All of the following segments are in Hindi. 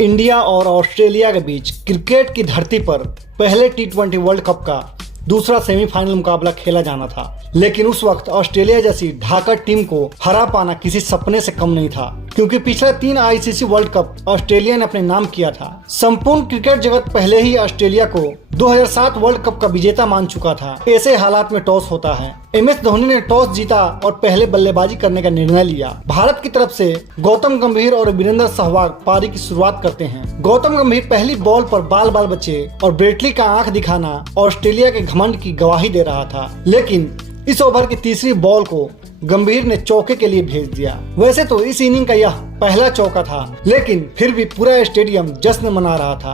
इंडिया और ऑस्ट्रेलिया के बीच क्रिकेट की धरती पर पहले टी20 वर्ल्ड कप का दूसरा सेमीफाइनल मुकाबला खेला जाना था, लेकिन उस वक्त ऑस्ट्रेलिया जैसी ढाका टीम को हरा पाना किसी सपने से कम नहीं था, क्योंकि पिछले 3 आईसीसी वर्ल्ड कप ऑस्ट्रेलिया ने अपने नाम किया था। संपूर्ण क्रिकेट जगत पहले ही ऑस्ट्रेलिया को 2007 वर्ल्ड कप का विजेता मान चुका था। ऐसे हालात में टॉस होता है। MS धोनी ने टॉस जीता और पहले बल्लेबाजी करने का निर्णय लिया। भारत की तरफ से गौतम गंभीर और वीरेंद्र सहवाग पारी की शुरुआत करते हैं। गौतम गंभीर पहली बॉल पर बाल बचे और ब्रेटली का आंख दिखाना ऑस्ट्रेलिया के घमंड की गवाही दे रहा था, लेकिन इस ओवर की तीसरी बॉल को गंभीर ने चौके के लिए भेज दिया। वैसे तो इस इनिंग का यह पहला चौका था, लेकिन फिर भी पूरा स्टेडियम जश्न मना रहा था।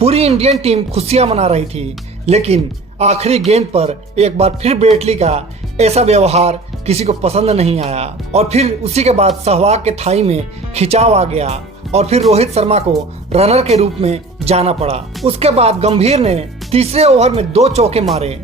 पूरी इंडियन टीम खुशियां मना रही थी, लेकिन आखिरी गेंद पर एक बार फिर ब्रेटली का ऐसा व्यवहार किसी को पसंद नहीं आया और फिर उसी के बाद सहवाग के थाई में खिंचाव आ गया और फिर रोहित शर्मा को रनर के रूप में जाना पड़ा। उसके बाद गंभीर ने तीसरे ओवर में 2 चौके मारे।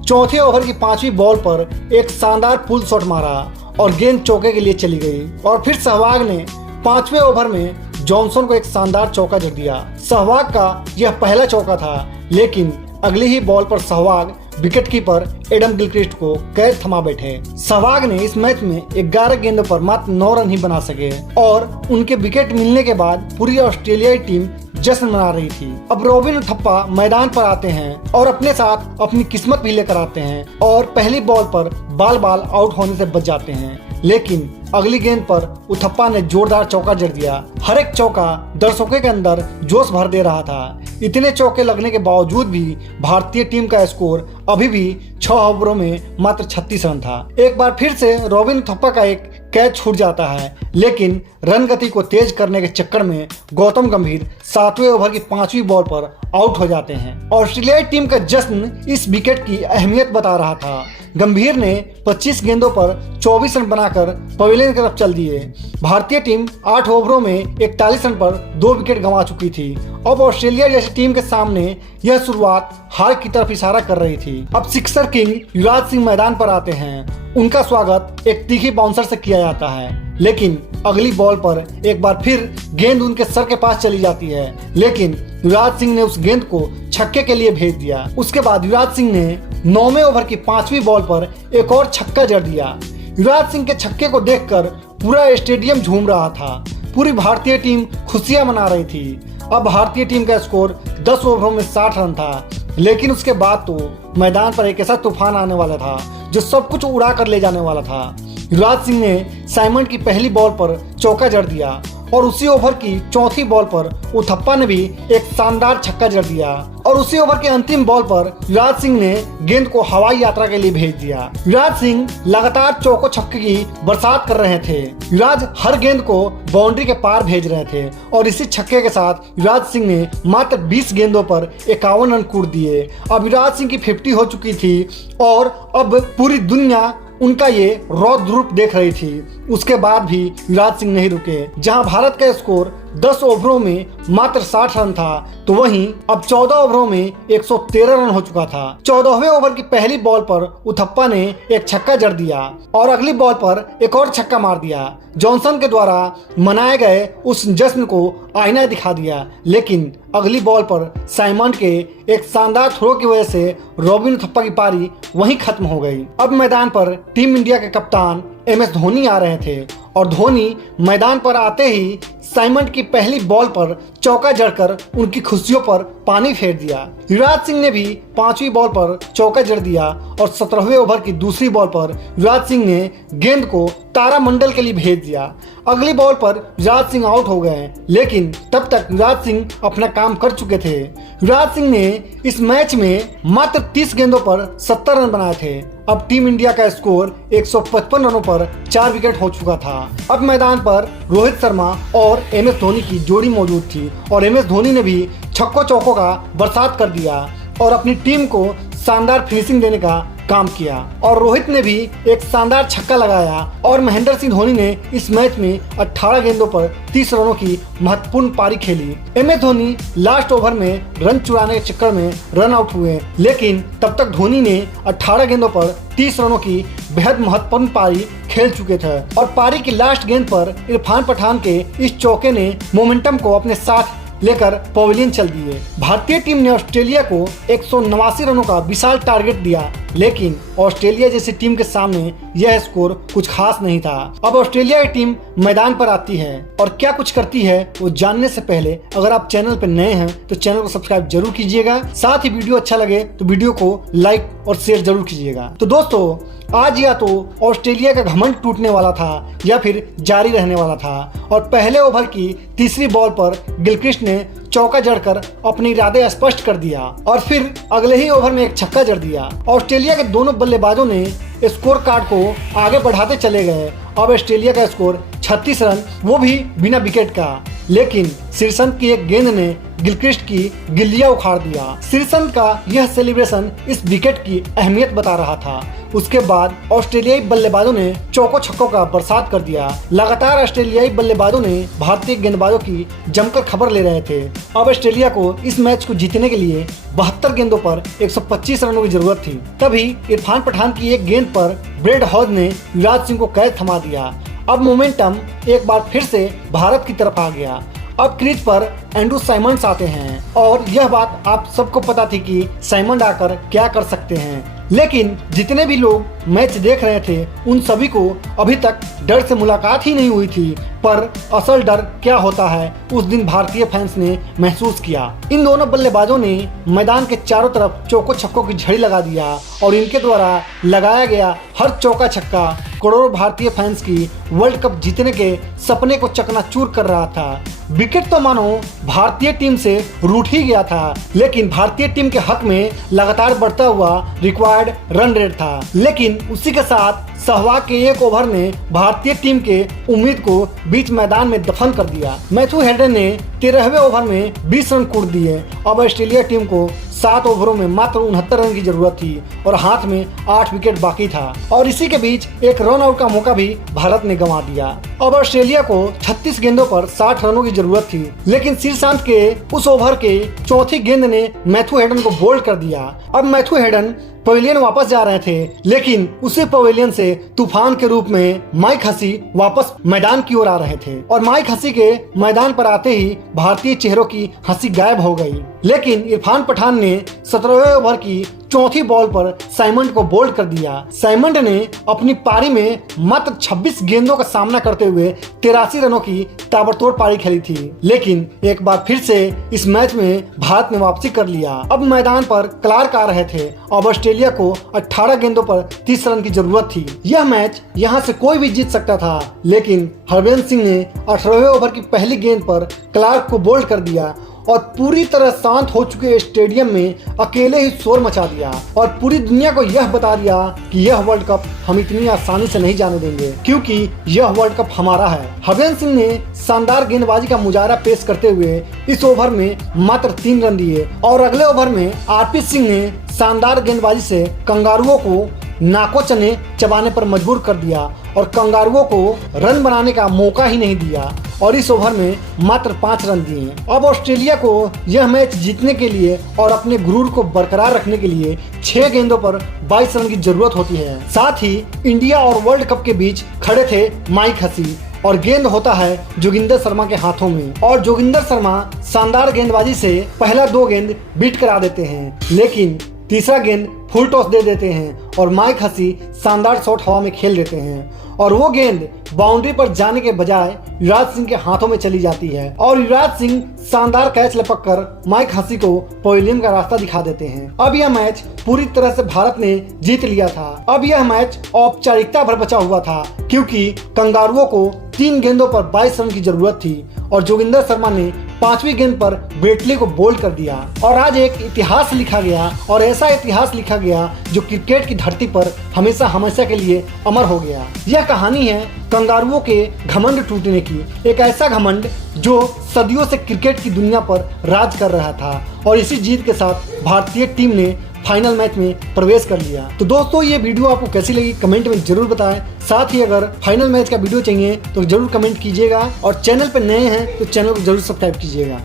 चौथे ओवर की 5वीं बॉल पर एक शानदार पुल शॉट मारा और गेंद चौके के लिए चली गई और फिर सहवाग ने 5वें ओवर में जॉनसन को एक शानदार चौका जड़ दिया। सहवाग का यह पहला चौका था, लेकिन अगली ही बॉल पर सहवाग विकेटकीपर एडम गिलक्रिस्ट को कैद थमा बैठे। सहवाग ने इस मैच में 11 गेंदों पर मात्र 9 रन ही बना सके और उनके विकेट मिलने के बाद पूरी ऑस्ट्रेलियाई टीम जश्न मना रही थी। अब रॉबिन उथप्पा मैदान पर आते हैं और अपने साथ अपनी किस्मत भी लेकर आते हैं और पहली बॉल पर बाल आउट होने से बच जाते हैं, लेकिन अगली गेंद पर उथप्पा ने जोरदार चौका जड़ दिया। हर एक चौका दर्शकों के अंदर जोश भर दे रहा था। इतने चौके लगने के बावजूद भी भारतीय टीम का स्कोर अभी भी 6 ओवरों में मात्र 36 रन था। एक बार फिर से रॉबिन उथप्पा का एक कैच छूट जाता है, लेकिन रन गति को तेज करने के चक्कर में गौतम गंभीर 7वें ओवर की 5वीं बॉल पर आउट हो जाते हैं। ऑस्ट्रेलियाई टीम का जश्न इस विकेट की अहमियत बता रहा था। गंभीर ने 25 गेंदों पर 24 रन बनाकर पवेलियन की तरफ चल दिए। भारतीय टीम 8 ओवरों में 41 रन पर 2 विकेट गंवा चुकी थी। अब ऑस्ट्रेलिया जैसी टीम के सामने यह शुरुआत हार की तरफ इशारा कर रही थी। अब सिक्सर किंग युवराज सिंह मैदान पर आते हैं। उनका स्वागत एक तीखी बाउंसर से किया जाता है, लेकिन अगली बॉल पर एक बार फिर गेंद उनके सर के पास चली जाती है, लेकिन युवराज सिंह ने उस गेंद को छक्के के लिए भेज दिया। उसके बाद युवराज सिंह ने 9वें ओवर की 5वीं बॉल पर एक और छक्का जड़ दिया। युवराज सिंह के छक्के को देखकर पूरा स्टेडियम झूम रहा था। पूरी भारतीय टीम खुशियां मना रही थी। अब भारतीय टीम का स्कोर 10 ओवरों में 60 रन था, लेकिन उसके बाद तो मैदान पर एक ऐसा तूफान आने वाला था जो सब कुछ उड़ा कर ले जाने वाला था। युवराज सिंह ने साइमन की पहली बॉल पर चौका जड़ दिया और उसी ओवर की 4थी बॉल पर उथप्पा ने भी एक शानदार छक्का जड़ दिया और उसी ओवर के अंतिम बॉल पर युवराज सिंह ने गेंद को हवाई यात्रा के लिए भेज दिया। युवराज सिंह लगातार चौको छक्के की बरसात कर रहे थे। युवराज हर गेंद को बाउंड्री के पार भेज रहे थे और इसी छक्के के साथ युवराज सिंह ने मात्र 20 गेंदों पर 51 रन कूट दिए। अब युवराज सिंह की 50 हो चुकी थी और अब पूरी दुनिया उनका ये रौद्र रूप देख रही थी। उसके बाद भी युवराज सिंह नहीं रुके। जहां भारत का स्कोर 10 ओवरों में मात्र 60 रन था, तो वहीं अब 14 ओवरों में 113 रन हो चुका था। 14वें ओवर की पहली बॉल पर उथप्पा ने एक छक्का जड़ दिया और अगली बॉल पर एक और छक्का मार दिया। जॉनसन के द्वारा मनाए गए उस जश्न को आईना दिखा दिया, लेकिन अगली बॉल पर साइमन के एक शानदार थ्रो की वजह से रॉबिन उथप्पा की पारी वहीं खत्म हो गई। अब मैदान पर टीम इंडिया के कप्तान MS धोनी आ रहे थे और धोनी मैदान पर आते ही साइमन की पहली बॉल पर चौका जड़कर उनकी खुशियों पर पानी फेर दिया। युवराज सिंह ने भी 5वीं बॉल पर चौका जड़ दिया और 17वें ओवर की दूसरी बॉल पर युवराज सिंह ने गेंद को तारामंडल के लिए भेज दिया। अगली बॉल पर युवराज सिंह आउट हो गए, लेकिन तब तक युवराज सिंह अपना काम कर चुके थे। युवराज सिंह ने इस मैच में मात्र 30 गेंदों पर 70 रन बनाए थे। अब टीम इंडिया का स्कोर 155 रनों पर 4 विकेट हो चुका था। अब मैदान पर रोहित शर्मा और MS धोनी की जोड़ी मौजूद थी और MS धोनी ने भी छक्कों चौकों का बरसात कर दिया और अपनी टीम को शानदार फिनिशिंग देने का काम किया और रोहित ने भी एक शानदार छक्का लगाया और महेंद्र सिंह धोनी ने इस मैच में 18 गेंदों पर 30 रनों की महत्वपूर्ण पारी खेली। MS धोनी लास्ट ओवर में रन चुराने के चक्कर में रन आउट हुए, लेकिन तब तक धोनी ने 18 गेंदों पर 30 रनों की बेहद महत्वपूर्ण पारी खेल चुके थे और पारी की लास्ट गेंद पर इरफान पठान के इस चौके ने मोमेंटम को अपने साथ लेकर पवेलियन चल दिए। भारतीय टीम ने ऑस्ट्रेलिया को 189 रनों का विशाल टारगेट दिया, लेकिन ऑस्ट्रेलिया जैसी टीम के सामने यह स्कोर कुछ खास नहीं था। अब ऑस्ट्रेलिया की टीम मैदान पर आती है और क्या कुछ करती है वो जानने से पहले अगर आप चैनल पर नए हैं तो चैनल को सब्सक्राइब जरूर कीजिएगा। साथ ही वीडियो अच्छा लगे तो वीडियो को लाइक और शेयर जरूर कीजिएगा। तो दोस्तों, आज या तो ऑस्ट्रेलिया का घमंड टूटने वाला था या फिर जारी रहने वाला था और पहले ओवर की तीसरी बॉल पर गिलक्रिस्ट ने चौका जड़कर अपने इरादे स्पष्ट कर दिया और फिर अगले ही ओवर में एक छक्का जड़ दिया। ऑस्ट्रेलिया के दोनों बल्लेबाजों ने स्कोर कार्ड को आगे बढ़ाते चले गए। अब ऑस्ट्रेलिया का स्कोर 36 रन, वो भी बिना विकेट का, लेकिन श्रीसंत की एक गेंद ने गिलक्रिस्ट की गिल्लियां उखाड़ दिया। श्रीसंत का यह सेलिब्रेशन इस विकेट की अहमियत बता रहा था। उसके बाद ऑस्ट्रेलियाई बल्लेबाजों ने चौको छक्कों का बरसात कर दिया। लगातार ऑस्ट्रेलियाई बल्लेबाजों ने भारतीय गेंदबाजों की जमकर खबर ले रहे थे। अब ऑस्ट्रेलिया को इस मैच को जीतने के लिए 72 गेंदों पर 125 रनों की जरूरत थी। तभी इरफान पठान की एक गेंद पर ब्रेड हॉज ने युवराज सिंह को कैद थमा दिया। अब मोमेंटम एक बार फिर से भारत की तरफ आ गया। अब क्रीज पर एंड्रू साइमंड्स आते हैं और यह बात आप सबको पता थी कि साइमंड आकर क्या कर सकते हैं, लेकिन जितने भी लोग मैच देख रहे थे उन सभी को अभी तक डर से मुलाकात ही नहीं हुई थी। पर असल डर क्या होता है उस दिन भारतीय फैंस ने महसूस किया। इन दोनों बल्लेबाजों ने मैदान के चारों तरफ चौको छक्कों की झड़ी लगा दिया और इनके द्वारा लगाया गया हर चौका छक्का करोड़ों भारतीय फैंस की वर्ल्ड कप जीतने के सपने को चकनाचूर कर रहा था। विकेट तो मानो भारतीय टीम से रूठ ही गया था, लेकिन भारतीय टीम के हक में लगातार बढ़ता हुआ रिक्वायर्ड रन रेट था। लेकिन उसी के साथ सहवाग के एक ओवर ने भारतीय टीम के उम्मीद को बीच मैदान में दफन कर दिया। मैथ्यू हेडन ने 13वें ओवर में 20 रन कूट दिए। अब ऑस्ट्रेलिया टीम को 7 ओवरों में मात्र 69 रन की जरूरत थी और हाथ में 8 विकेट बाकी था और इसी के बीच एक रन आउट का मौका भी भारत ने गंवा दिया। अब ऑस्ट्रेलिया को 36 गेंदों पर 60 रनों की जरूरत थी, लेकिन श्रीसंत के उस ओवर के चौथी गेंद ने मैथ्यू हेडन को बोल्ड कर दिया। अब मैथ्यू हेडन पवेलियन वापस जा रहे थे, लेकिन उसी पवेलियन से तूफान के रूप में माइक हसी वापस मैदान की ओर आ रहे थे और माइक हसी के मैदान पर आते ही भारतीय चेहरों की हंसी गायब हो गई। लेकिन इरफान पठान ने 17वें ओवर की चौथी बॉल पर साइमंड को बोल्ड कर दिया। साइमंड ने अपनी पारी में मात्र 26 गेंदों का सामना करते हुए 83 रनों की ताबड़तोड़ पारी खेली थी, लेकिन एक बार फिर से इस मैच में भारत ने वापसी कर लिया। अब मैदान पर क्लार्क आ रहे थे। अब ऑस्ट्रेलिया को 18 गेंदों पर 30 रन की जरूरत थी। यह मैच यहां से कोई भी जीत सकता था, लेकिन हरभजन सिंह ने 18वें ओवर की पहली गेंद पर क्लार्क को बोल्ड कर दिया और पूरी तरह शांत हो चुके स्टेडियम में अकेले ही शोर मचा दिया और पूरी दुनिया को यह बता दिया कि यह वर्ल्ड कप हम इतनी आसानी से नहीं जाने देंगे, क्योंकि यह वर्ल्ड कप हमारा है। हरभजन सिंह ने शानदार गेंदबाजी का मुजाहरा पेश करते हुए इस ओवर में मात्र 3 रन दिए और अगले ओवर में आरपी सिंह ने शानदार गेंदबाजी से कंगारुओं को नाको चने चबाने पर मजबूर कर दिया और कंगारुओं को रन बनाने का मौका ही नहीं दिया और इस ओवर में मात्र 5 रन दिए। अब ऑस्ट्रेलिया को यह मैच जीतने के लिए और अपने गुरूर को बरकरार रखने के लिए 6 गेंदों पर 22 रन की जरूरत होती है। साथ ही इंडिया और वर्ल्ड कप के बीच खड़े थे माइक हसी और गेंद होता है जोगिंदर शर्मा के हाथों में और जोगिंदर शर्मा शानदार गेंदबाजी से पहला 2 गेंद बीट करा देते हैं, लेकिन तीसरा गेंद फुल टॉस दे देते हैं और माइक हसी शानदार शॉट हवा में खेल देते हैं और वो गेंद बाउंड्री पर जाने के बजाय युवराज सिंह के हाथों में चली जाती है और युवराज सिंह शानदार कैच लपक कर माइक हसी को पवेलियन का रास्ता दिखा देते हैं। अब यह मैच पूरी तरह से भारत ने जीत लिया था। अब यह मैच औपचारिकता भर बचा हुआ था, क्योंकि कंगारुओं को 3 गेंदों पर 22 रन की जरूरत थी और जोगिंदर शर्मा ने 5वीं गेंद पर ब्रेटली को बोल्ड कर दिया और आज एक इतिहास लिखा गया और ऐसा इतिहास लिखा गया जो क्रिकेट की धरती पर हमेशा हमेशा के लिए अमर हो गया। यह कहानी है कंगारुओं के घमंड टूटने की, एक ऐसा घमंड जो सदियों से क्रिकेट की दुनिया पर राज कर रहा था और इसी जीत के साथ भारतीय टीम ने फाइनल मैच में प्रवेश कर लिया। तो दोस्तों ये वीडियो आपको कैसी लगी कमेंट में जरूर बताएं। साथ ही अगर फाइनल मैच का वीडियो चाहिए तो जरूर कमेंट कीजिएगा और चैनल पर नए हैं तो चैनल को जरूर सब्सक्राइब कीजिएगा।